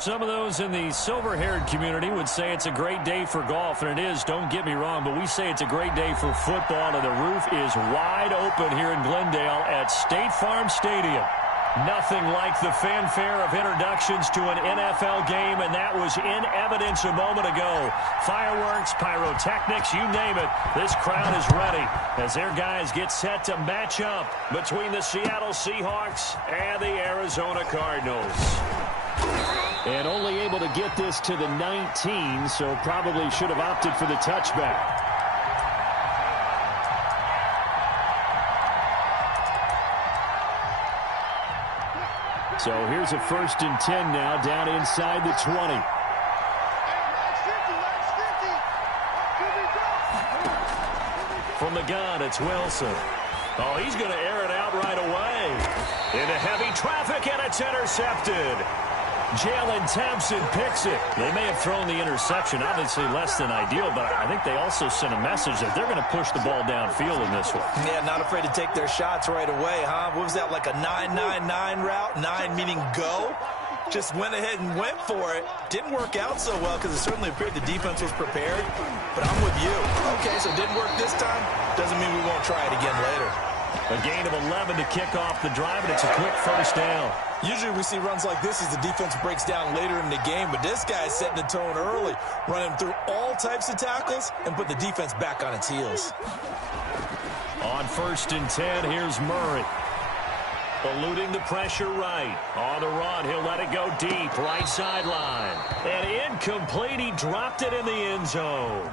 Some of those in the silver-haired community would say it's a great day for golf, and it is, don't get me wrong, but we say it's a great day for football, and the roof is wide open here in Glendale at State Farm Stadium. Nothing like the fanfare of introductions to an NFL game, and that was in evidence a moment ago. Fireworks, pyrotechnics, you name it. This crowd is ready as their guys get set to match up between the Seattle Seahawks and the Arizona Cardinals. And only able to get this to the 19, so probably should have opted for the touchback. So here's a 1st and 10 now, down inside the 20. From the gun, it's Wilson. Oh, he's going to air it out right away. Into heavy traffic, and it's intercepted. Jalen Thompson picks it. They may have thrown the interception, obviously less than ideal, but I think they also sent a message that they're going to push the ball downfield in this one. Yeah, not afraid to take their shots right away, huh? What was that, like a 9-9-9 route? 9 meaning go? Just went ahead and went for it. Didn't work out so well because it certainly appeared the defense was prepared, but I'm with you. Okay, so it didn't work this time. Doesn't mean we won't try it again later. A gain of 11 to kick off the drive, and it's a quick 1st down. Usually we see runs like this as the defense breaks down later in the game, but this guy is setting the tone early, running through all types of tackles and put the defense back on its heels. On 1st and 10, here's Murray. Eluding the pressure right. On the run, he'll let it go deep, right sideline. And incomplete, he dropped it in the end zone.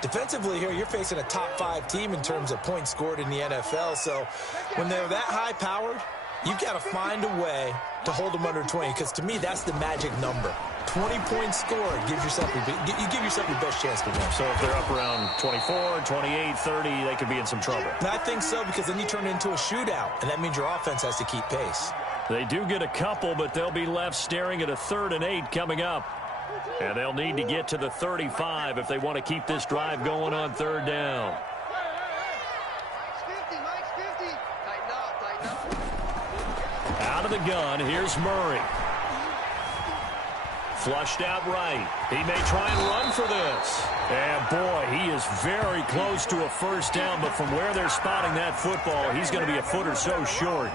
Defensively here, you're facing a top 5 team in terms of points scored in the NFL, so when they're that high-powered, you've got to find a way to hold them under 20, because to me, that's the magic number. 20 points scored, you give yourself your best chance to win. So if they're up around 24, 28, 30, they could be in some trouble. And I think so, because then you turn it into a shootout, and that means your offense has to keep pace. They do get a couple, but they'll be left staring at a 3rd and 8 coming up. And they'll need to get to the 35 if they want to keep this drive going on 3rd down. Out of the gun, here's Murray. Flushed out right. He may try and run for this. And boy, he is very close to a 1st down, but from where they're spotting that football, he's going to be a foot or so short.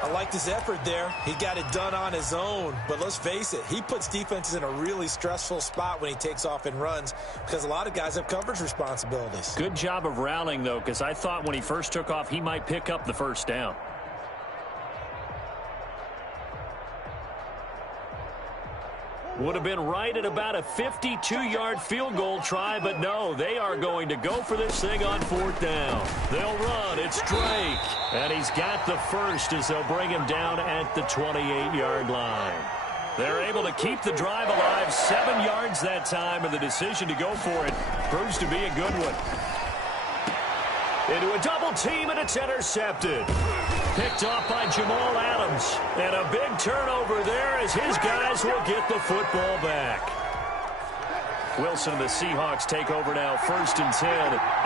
I like this effort there. He got it done on his own. But let's face it, he puts defenses in a really stressful spot when he takes off and runs, because a lot of guys have coverage responsibilities. Good job of rallying, though, because I thought when he first took off, he might pick up the 1st down. Would have been right at about a 52-yard field goal try, but no, they are going to go for this thing on 4th down. They'll run. It's Drake. And he's got the 1st as they'll bring him down at the 28-yard line. They're able to keep the drive alive, 7 yards that time, and the decision to go for it proves to be a good one. Into a double team, and it's intercepted. Picked off by Jamal Adams. And a big turnover there as his guys will get the football back. Wilson and the Seahawks take over now, 1st and 10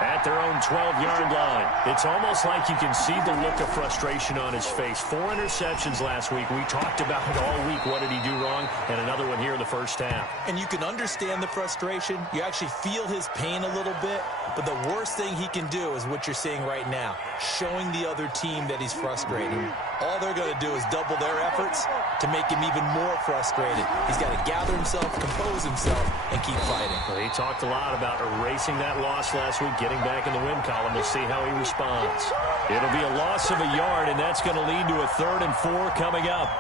at their own 12-yard line. It's almost like you can see the look of frustration on his face. 4 interceptions last week. We talked about it all week. What did he do wrong? And another one here in the 1st half. And you can understand the frustration. You actually feel his pain a little bit. But the worst thing he can do is what you're seeing right now, showing the other team that he's frustrated. All they're going to do is double their efforts to make him even more frustrated. He's got to gather himself, compose himself, and keep fighting. Well, he talked a lot about erasing that loss last week, getting back in the win column. We'll see how he responds. It'll be a loss of a yard, and that's going to lead to a 3rd and 4 coming up.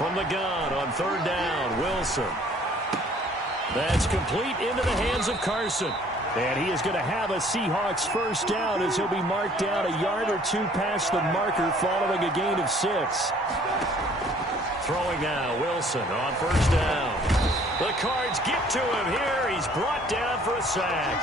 From the gun on 3rd down, Wilson. That's complete into the hands of Carson. And he is going to have a Seahawks 1st down as he'll be marked down a yard or 2 past the marker following a gain of 6. Throwing now, Wilson on 1st down. The Cards get to him here. He's brought down for a sack.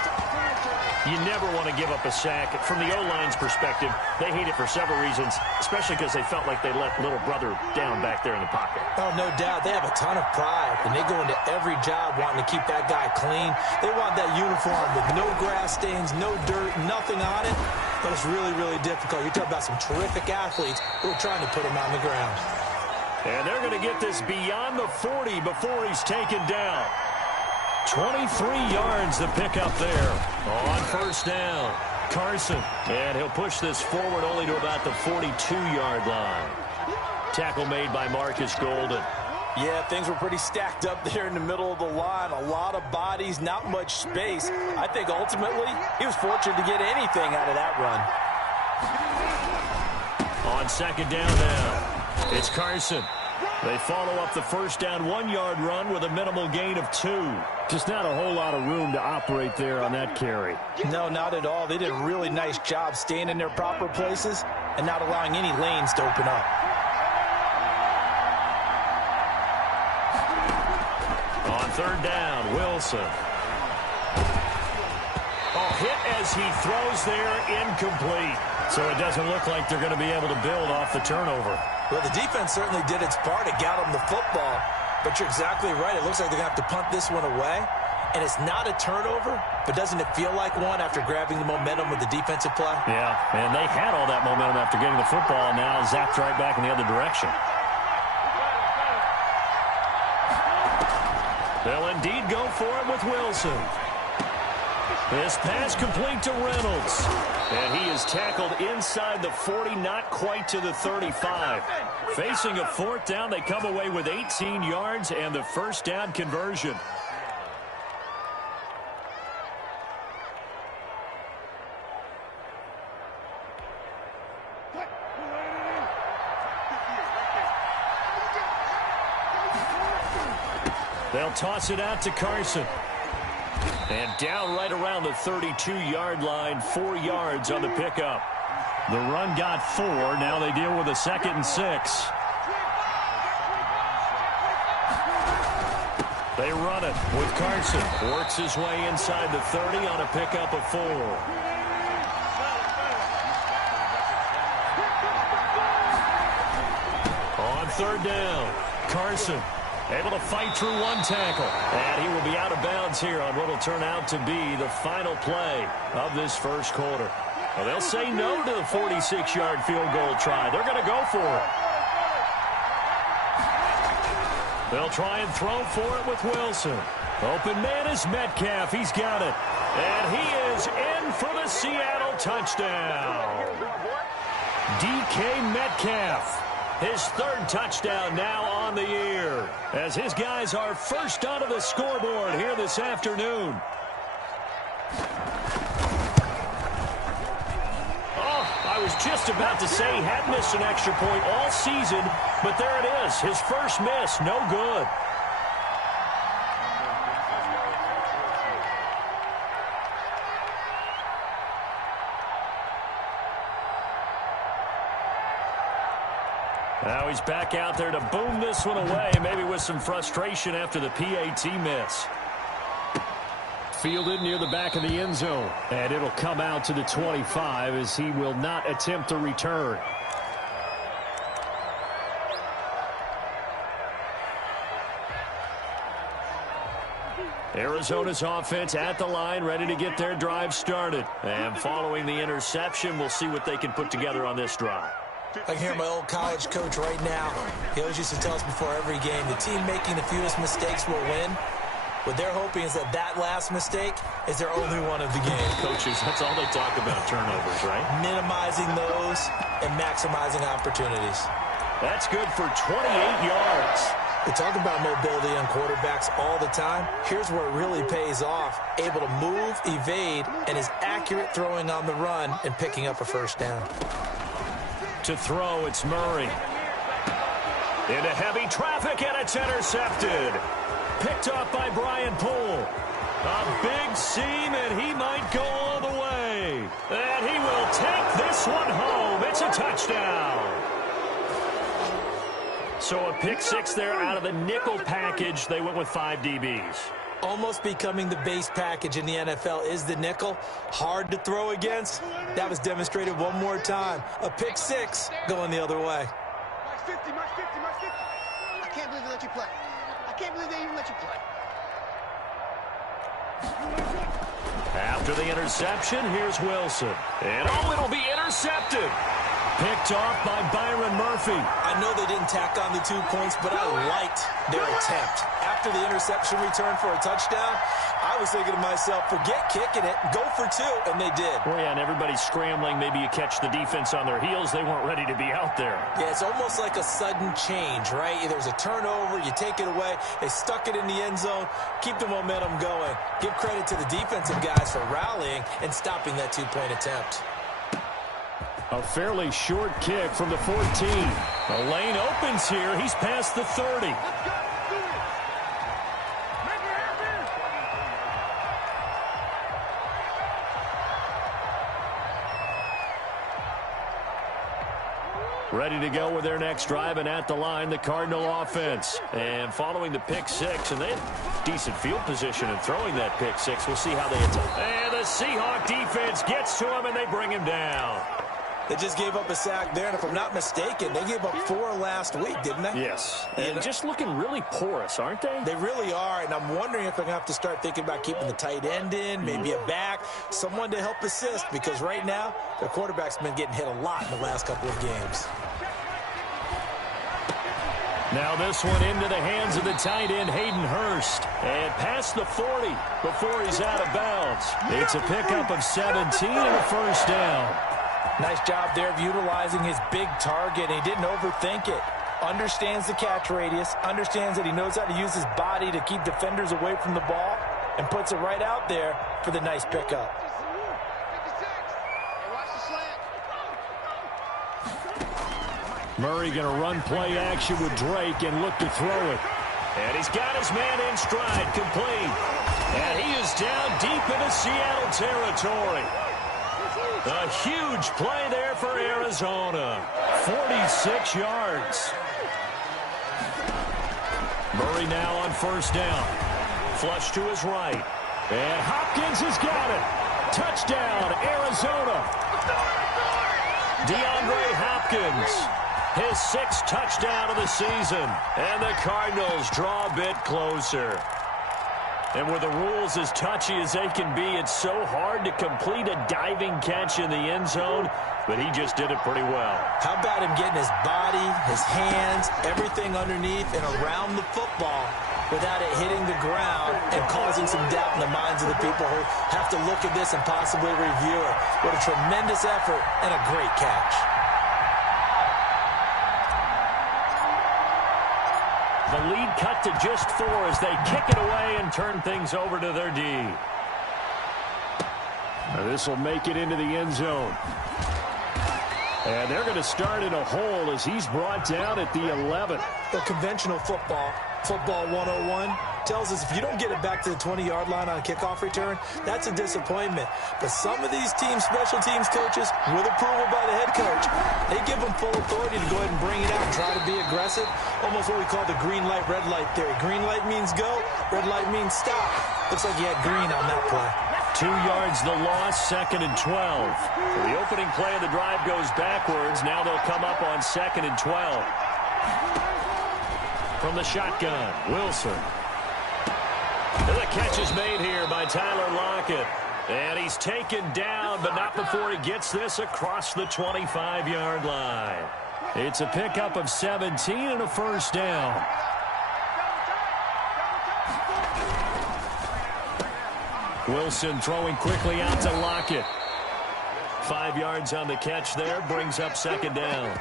You never want to give up a sack. From the O-line's perspective, they hate it for several reasons, especially because they felt like they let little brother down back there in the pocket. Oh, no doubt. They have a ton of pride, and they go into every job wanting to keep that guy clean. They want that uniform with no grass stains, no dirt, nothing on it. But it's really, really difficult. You're talking about some terrific athletes who are trying to put him on the ground. And they're going to get this beyond the 40 before he's taken down. 23 yards to pick up there on first down. Carson, and he'll push this forward only to about the 42-yard line. Tackle made by Marcus Golden. Yeah, things were pretty stacked up there in the middle of the line. A lot of bodies, not much space. I think ultimately he was fortunate to get anything out of that run. On second down now, it's Carson. They follow up the first down 1-yard run with a minimal gain of 2. Just not a whole lot of room to operate there on that carry. No, not at all. They did a really nice job staying in their proper places and not allowing any lanes to open up. On third down, Wilson. Hit as he throws there, incomplete. So it doesn't look like they're going to be able to build off the turnover. Well, the defense certainly did its part to get them the football. But you're exactly right. It looks like they're going to have to punt this one away. And it's not a turnover, but doesn't it feel like one after grabbing the momentum with the defensive play? Yeah, and they had all that momentum after getting the football, and now zapped right back in the other direction. They'll indeed go for it with Wilson. This pass complete to Reynolds. And he is tackled inside the 40, not quite to the 35. Facing a fourth down, they come away with 18 yards and the first down conversion. They'll toss it out to Carson. And down right around the 32-yard line, 4 yards on the pickup. The run got 4. Now they deal with a 2nd and 6. They run it with Carson. Works his way inside the 30 on a pickup of 4. On third down, Carson able to fight through one tackle. And he will be out of bounds here on what will turn out to be the final play of this first quarter. Well, they'll say no to the 46-yard field goal try. They're going to go for it. They'll try and throw for it with Wilson. Open man is Metcalf. He's got it. And he is in for the Seattle touchdown. DK Metcalf. His 3rd touchdown now on the year, as his guys are first onto the scoreboard here this afternoon. Oh, I was just about to say he hadn't missed an extra point all season, but there it is, his first miss, no good. Now he's back out there to boom this one away, maybe with some frustration after the PAT miss. Fielded near the back of the end zone, and it'll come out to the 25 as he will not attempt to return. Arizona's offense at the line, ready to get their drive started. And following the interception, we'll see what they can put together on this drive. I can hear my old college coach right now. He always used to tell us before every game, the team making the fewest mistakes will win. What they're hoping is that that last mistake is their only one of the game. Coaches, that's all they talk about, turnovers, right? Minimizing those and maximizing opportunities. That's good for 28 yards. They talk about mobility on quarterbacks all the time. Here's where it really pays off. Able to move, evade, and is accurate throwing on the run and picking up a first down. To throw, it's Murray. Into heavy traffic, and it's intercepted. Picked off by Brian Poole. A big seam, and he might go all the way. And he will take this one home. It's a touchdown. So a pick 6 there out of the nickel package. They went with 5 DBs. Almost becoming the base package in the NFL is the nickel. Hard to throw against. That was demonstrated one more time. A pick six going the other way. Mark 50, Mark 50, Mark 50. I can't believe they let you play. I can't believe they even let you play. After the interception, here's Wilson. And it'll be intercepted. Picked off by Byron Murphy. I know they didn't tack on the 2 points, but I liked their attempt. After the interception return for a touchdown, I was thinking to myself, forget kicking it, go for two, and they did. Well, yeah, and everybody's scrambling. Maybe you catch the defense on their heels. They weren't ready to be out there. Yeah, it's almost like a sudden change, right? There's a turnover, you take it away, they stuck it in the end zone, keep the momentum going. Give credit to the defensive guys for rallying and stopping that 2-point attempt. A fairly short kick from the 14. The lane opens here. He's past the 30. Ready to go with their next drive, and at the line, the Cardinal offense. And following the pick six, and they had decent field position in throwing that pick six. We'll see how they attack. And the Seahawks defense gets to him, and they bring him down. They just gave up a sack there, and if I'm not mistaken, they gave up 4 last week, didn't they? Yes. And just looking really porous, aren't they? They really are, and I'm wondering if they're going to have to start thinking about keeping the tight end in, maybe a back, someone to help assist, because right now, their quarterback's been getting hit a lot in the last couple of games. Now this one into the hands of the tight end, Hayden Hurst. And past the 40 before he's out of bounds. It's a pickup of 17 and a first down. Nice job there of utilizing his big target. He didn't overthink it. Understands the catch radius. Understands that he knows how to use his body to keep defenders away from the ball. And puts it right out there for the nice pickup. Murray going to run play action with Drake and look to throw it. And he's got his man in stride, complete. And he is down deep into Seattle territory. A huge play there for Arizona. 46 yards. Murray now on first down. Flush to his right. And Hopkins has got it. Touchdown, Arizona. DeAndre Hopkins. His 6th touchdown of the season. And the Cardinals draw a bit closer. And with the rules as touchy as they can be, it's so hard to complete a diving catch in the end zone, but he just did it pretty well. How about him getting his body, his hands, everything underneath and around the football without it hitting the ground and causing some doubt in the minds of the people who have to look at this and possibly review it. What a tremendous effort and a great catch. The lead cut to just 4 as they kick it away and turn things over to their D. This will make it into the end zone. And they're going to start in a hole as he's brought down at the 11. The conventional football 101, tells us if you don't get it back to the 20-yard line on a kickoff return, that's a disappointment. But some of these teams, special teams coaches, with approval by the head coach, they give them full authority to go ahead and bring it out and try to be aggressive. Almost what we call the green light, red light theory. Green light means go, red light means stop. Looks like you had green on that play. 2 yards the loss, 2nd and 12. So the opening play of the drive goes backwards. Now they'll come up on 2nd and 12. From the shotgun, Wilson. And the catch is made here by Tyler Lockett. And he's taken down, but not before he gets this across the 25-yard line. It's a pickup of 17 and a first down. Wilson throwing quickly out to Lockett. 5 yards on the catch there, brings up 2nd down.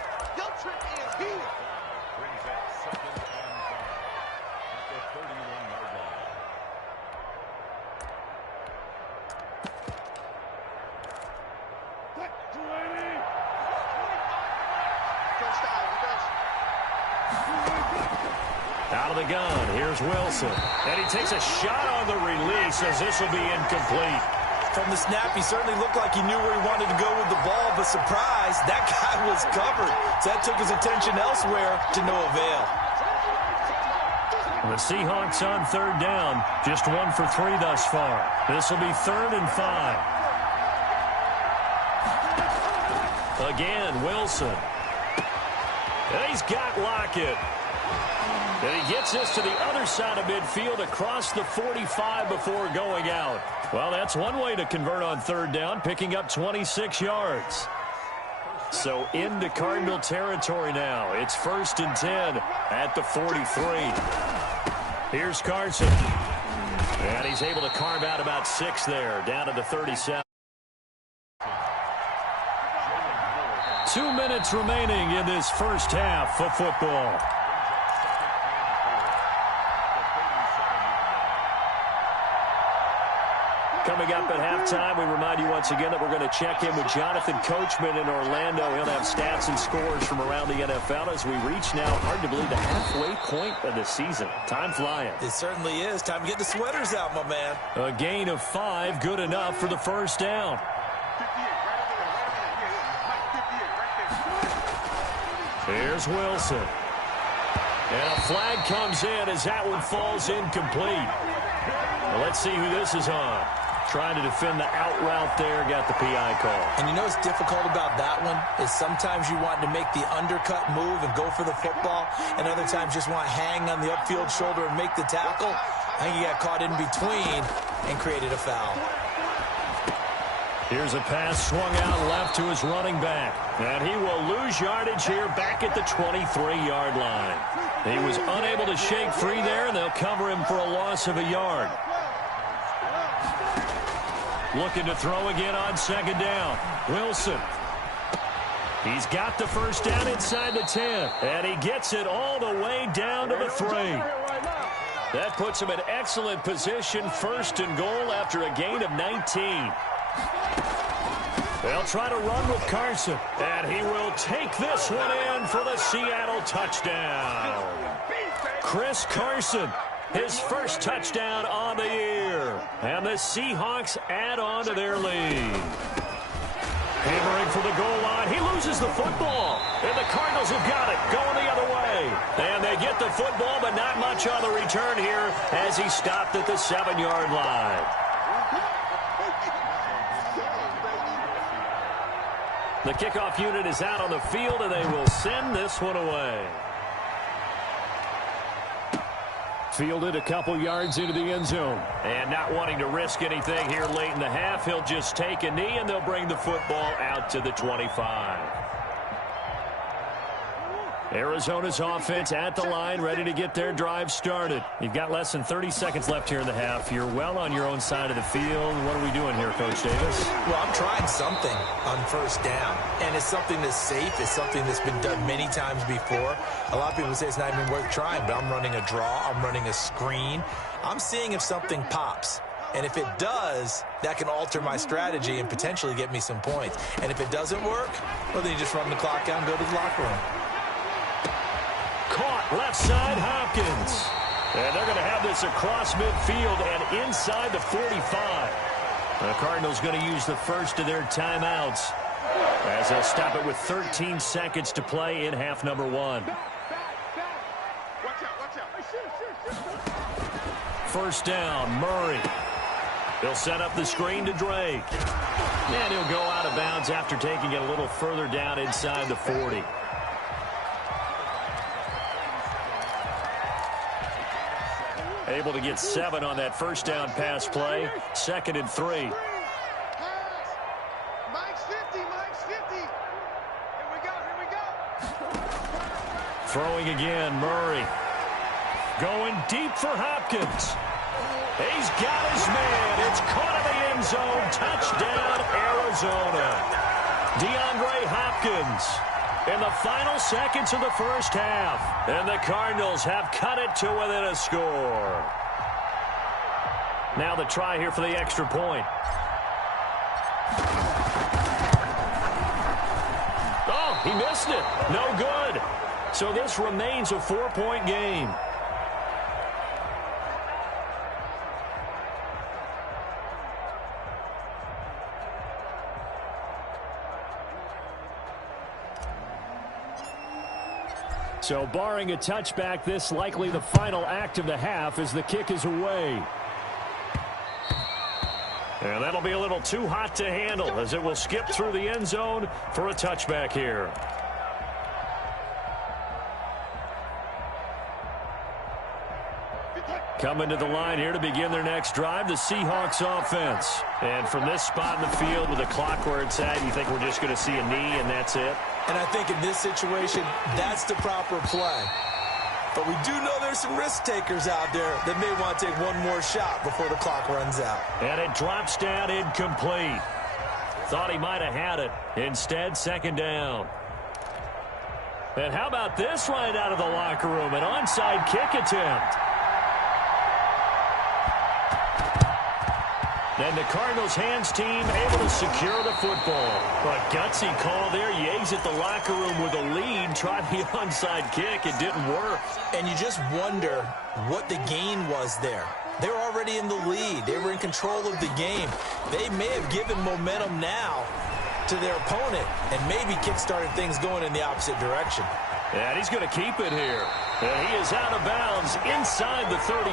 Out of the gun, here's Wilson. And he takes a shot on the release as this will be incomplete. From the snap, he certainly looked like he knew where he wanted to go with the ball, but surprise, that guy was covered. So that took his attention elsewhere to no avail. The Seahawks on third down. Just 1 for 3 thus far. This will be 3rd and 5. Again, Wilson. And he's got Lockett. And he gets this to the other side of midfield across the 45 before going out. Well, that's one way to convert on third down, picking up 26 yards. So into Cardinal territory now. It's 1st and 10 at the 43. Here's Carson. And he's able to carve out about 6 there, down to the 37. 2 minutes remaining in this first half of football. Coming up at halftime, we remind you once again that we're going to check in with Jonathan Coachman in Orlando. He'll have stats and scores from around the NFL as we reach now, hard to believe, the halfway point of the season. Time flying. It certainly is. Time to get the sweaters out, my man. A gain of 5, good enough for the first down. Here's Wilson. And a flag comes in as that one falls incomplete. Well, let's see who this is on. Trying to defend the out route there, got the PI call. And you know what's difficult about that one is sometimes you want to make the undercut move and go for the football, and other times just want to hang on the upfield shoulder and make the tackle. I think he got caught in between and created a foul. Here's a pass swung out left to his running back. And he will lose yardage here back at the 23-yard line. He was unable to shake free there, and they'll cover him for a loss of a yard. Looking to throw again on 2nd down. Wilson. He's got the first down inside the 10. And he gets it all the way down to the 3. That puts him in excellent position, 1st and goal after a gain of 19. They'll try to run with Carson. And he will take this one in for the Seattle touchdown. Chris Carson, his first touchdown on the year. And the Seahawks add on to their lead. Hammering for the goal line. He loses the football. And the Cardinals have got it, going the other way. And they get the football, but not much on the return here as he stopped at the 7-yard line. The kickoff unit is out on the field, and they will send this one away. Fielded a couple yards into the end zone. And not wanting to risk anything here late in the half, he'll just take a knee, and they'll bring the football out to the 25. Arizona's offense at the line, ready to get their drive started. You've got less than 30 seconds left here in the half. You're well on your own side of the field. What are we doing here, Coach Davis? Well, I'm trying something on 1st down, and it's something that's safe. It's something that's been done many times before. A lot of people say it's not even worth trying, but I'm running a draw. I'm running a screen. I'm seeing if something pops. And if it does, that can alter my strategy and potentially get me some points. And if it doesn't work, well, then you just run the clock out and go to the locker room. Caught left side, Hopkins. And they're going to have this across midfield and inside the 45. The Cardinals going to use the first of their timeouts as they'll stop it with 13 seconds to play in half number 1. First down, Murray. He'll set up the screen to Drake. And he'll go out of bounds after taking it a little further down inside the 40. Able to get 7 on that first down pass play. 2nd and 3. Mike's 50, Mike's 50. Here we go. Throwing again, Murray. Going deep for Hopkins. He's got his man. It's caught in the end zone. Touchdown, Arizona. DeAndre Hopkins in the final seconds of the first half. And the Cardinals have cut it to within a score. Now the try here for the extra point. Oh, he missed it. No good. So this remains a 4-point game. So barring a touchback, this likely the final act of the half as the kick is away. And that'll be a little too hot to handle as it will skip through the end zone for a touchback here. Coming to the line here to begin their next drive, the Seahawks offense. And from this spot in the field with the clock where it's at, you think we're just going to see a knee and that's it? And I think in this situation, that's the proper play. But we do know there's some risk takers out there that may want to take one more shot before the clock runs out. And it drops down incomplete. Thought he might have had it. Instead, second down. And how about this right out of the locker room? An onside kick attempt. And the Cardinals hands team able to secure the football. But gutsy call there. You exit the locker room with a lead. Try the onside kick. It didn't work. And you just wonder what the gain was there. They were already in the lead. They were in control of the game. They may have given momentum now to their opponent and maybe kick-started things going in the opposite direction. And he's going to keep it here. And he is out of bounds inside the 35.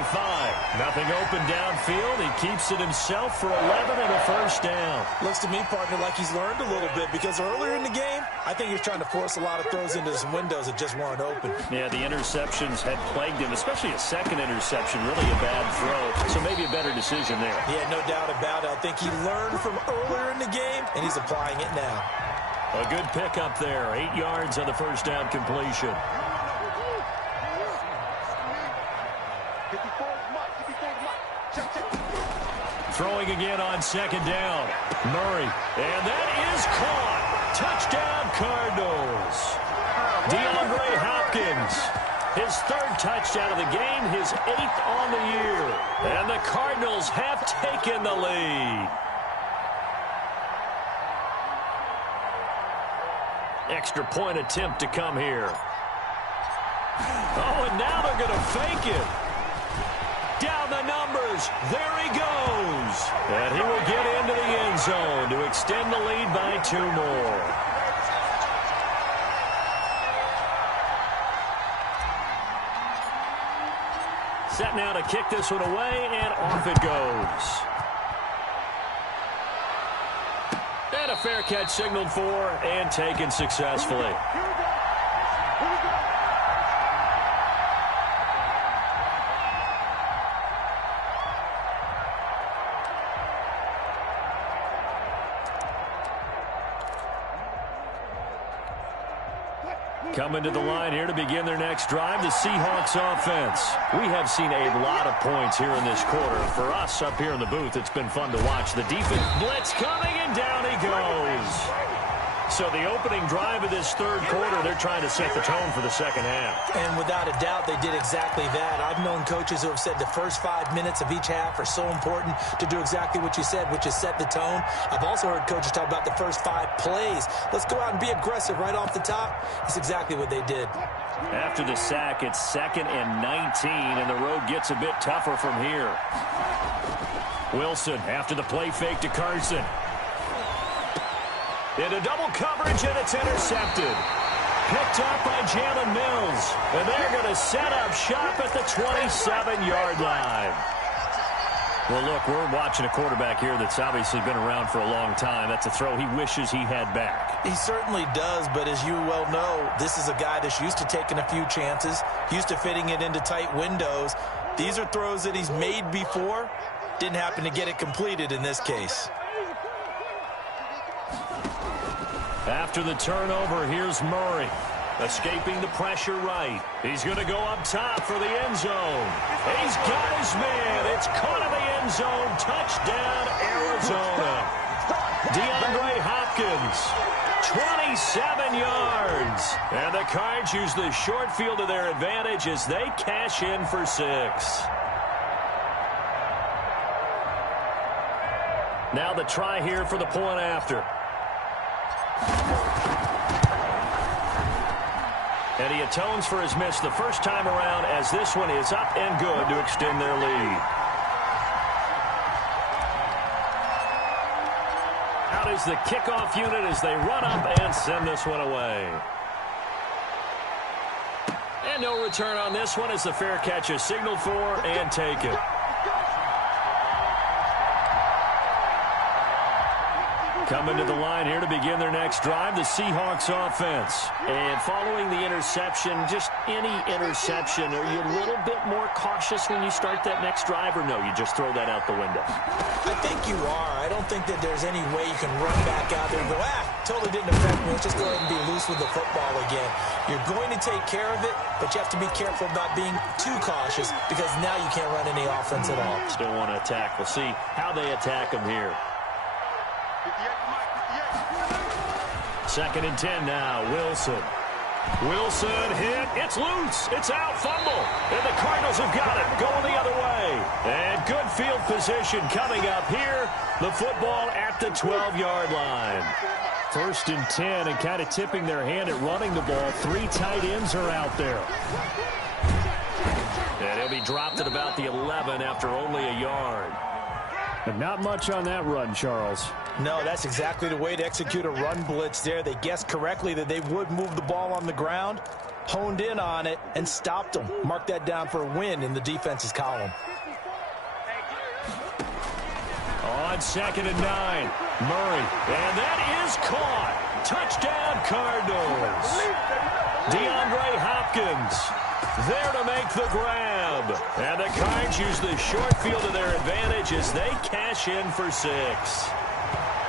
Nothing open downfield. He keeps it himself for 11 and a first down. Looks to me, partner, like he's learned a little bit because earlier in the game, I think he was trying to force a lot of throws into some windows that just weren't open. Yeah, the interceptions had plagued him, especially a second interception. Really a bad throw. So maybe a better decision there. Yeah, no doubt about it. I think he learned from earlier in the game, and he's applying it now. A good pickup there. 8 yards on the first down completion. Throwing again on second down. Murray. And that is caught. Touchdown, Cardinals. DeAndre Hopkins. His third touchdown of the game, his 8th on the year. And the Cardinals have taken the lead. Extra point attempt to come here. Oh, and now they're going to fake it. Down the numbers. There he goes. And he will get into the end zone to extend the lead by 2 more. Set now to kick this one away, and off it goes. And a fair catch signaled for and taken successfully. Coming to the line here to begin their next drive, the Seahawks offense. We have seen a lot of points here in this quarter. For us up here in the booth, it's been fun to watch. The defense blitz coming, and down he goes. So the opening drive of this third quarter, they're trying to set the tone for the second half. And without a doubt, they did exactly that. I've known coaches who have said the first 5 minutes of each half are so important to do exactly what you said, which is set the tone. I've also heard coaches talk about the first 5 plays. Let's go out and be aggressive right off the top. That's exactly what they did. After the sack, it's 2nd and 19, and the road gets a bit tougher from here. Wilson after the play fake to Carson. Into double coverage, and it's intercepted. Picked up by Jalen Mills. And they're going to set up shop at the 27-yard line. Well, look, we're watching a quarterback here that's obviously been around for a long time. That's a throw he wishes he had back. He certainly does, but as you well know, this is a guy that's used to taking a few chances, used to fitting it into tight windows. These are throws that he's made before. Didn't happen to get it completed in this case. After the turnover, here's Murray. Escaping the pressure right. He's going to go up top for the end zone. He's got his man. It's caught in the end zone. Touchdown, Arizona. DeAndre Hopkins, 27 yards. And the Cards use the short field to their advantage as they cash in for 6. Now the try here for the point after. And he atones for his miss the first time around as this one is up and good to extend their lead. Out is the kickoff unit as they run up and send this one away. And no return on this one as the fair catch is signaled for and taken. Coming to the line here to begin their next drive, the Seahawks offense. And following the interception, just any interception, are you a little bit more cautious when you start that next drive, or no, you just throw that out the window? I think you are. I don't think that there's any way you can run back out there and go, totally didn't affect me. Let's just go ahead and be loose with the football again. You're going to take care of it, but you have to be careful about being too cautious because now you can't run any offense at all. Still want to attack. We'll see how they attack them here. 2nd and 10 now. Wilson hit. It's loose. It's out. Fumble. And the Cardinals have got it. Going the other way. And good field position coming up here. The football at the 12-yard line. 1st and 10 and kind of tipping their hand at running the ball. 3 tight ends are out there. And he'll be dropped at about the 11 after only a yard. But not much on that run, Charles. No, that's exactly the way to execute a run blitz there. They guessed correctly that they would move the ball on the ground, honed in on it, and stopped them. Mark that down for a win in the defense's column. On 2nd and 9, Murray. And that is caught. Touchdown, Cardinals. DeAndre Hopkins there to make the grab. And the Cards use the short field to their advantage as they cash in for 6.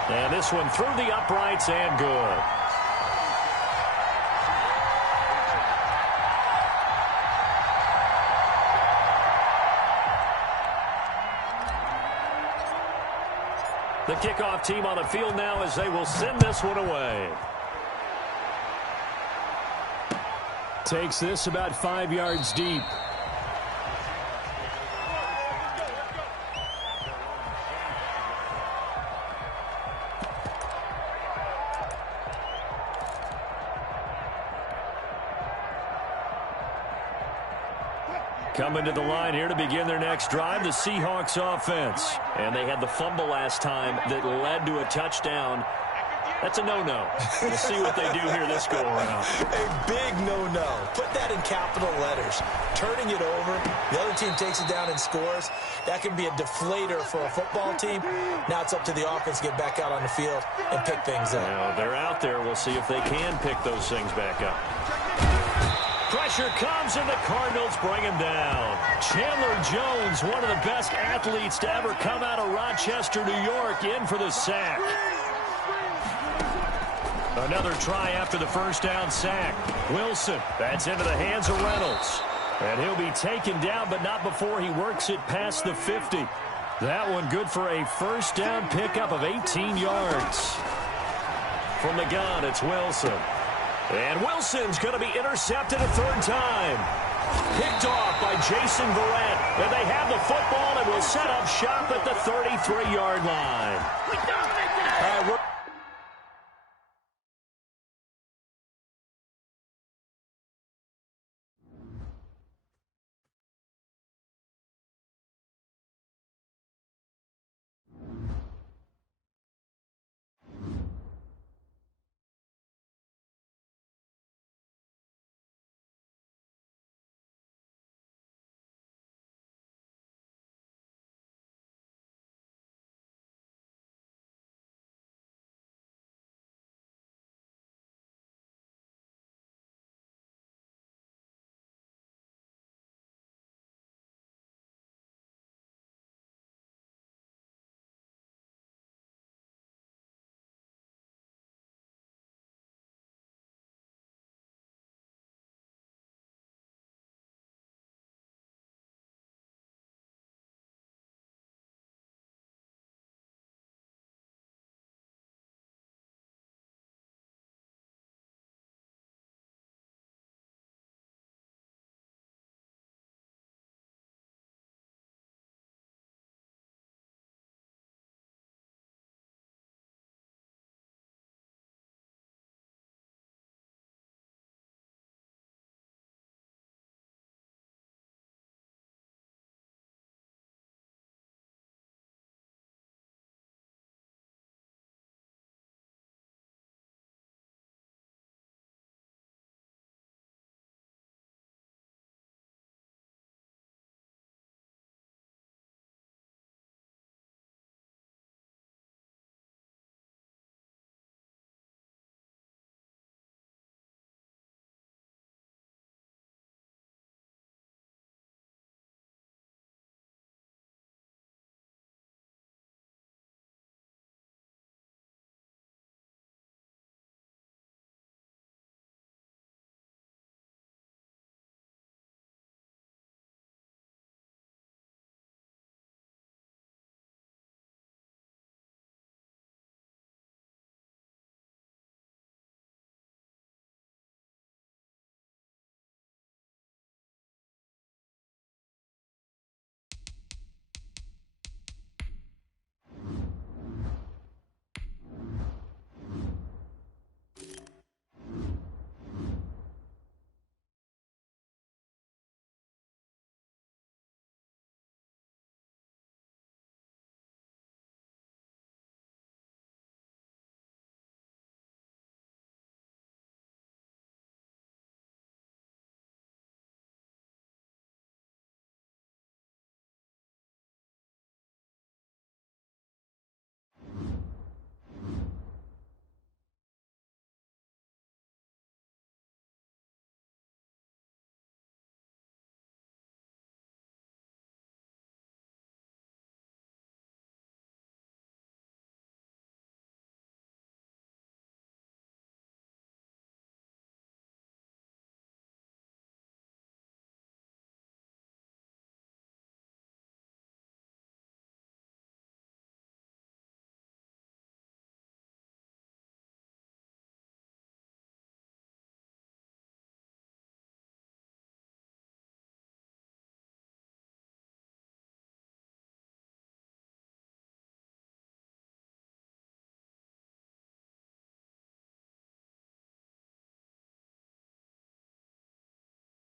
And this one through the uprights and good. The kickoff team on the field now as they will send this one away. Takes this about 5 yards deep. Coming to the line here to begin their next drive, the Seahawks offense. And they had the fumble last time that led to a touchdown. That's a no-no. We'll see what they do here this go-around. A big no-no. Put that in capital letters. Turning it over, the other team takes it down and scores. That can be a deflator for a football team. Now it's up to the offense to get back out on the field and pick things up. Now, they're out there. We'll see if they can pick those things back up. Pressure comes, and the Cardinals bring him down. Chandler Jones, one of the best athletes to ever come out of Rochester, New York, in for the sack. Another try after the first down sack. Wilson, that's into the hands of Reynolds. And he'll be taken down, but not before he works it past the 50. That one good for a first down pickup of 18 yards. From the gun, it's Wilson. And Wilson's going to be intercepted a 3rd time. Picked off by Jason Verrett. And they have the football and will set up shop at the 33-yard line.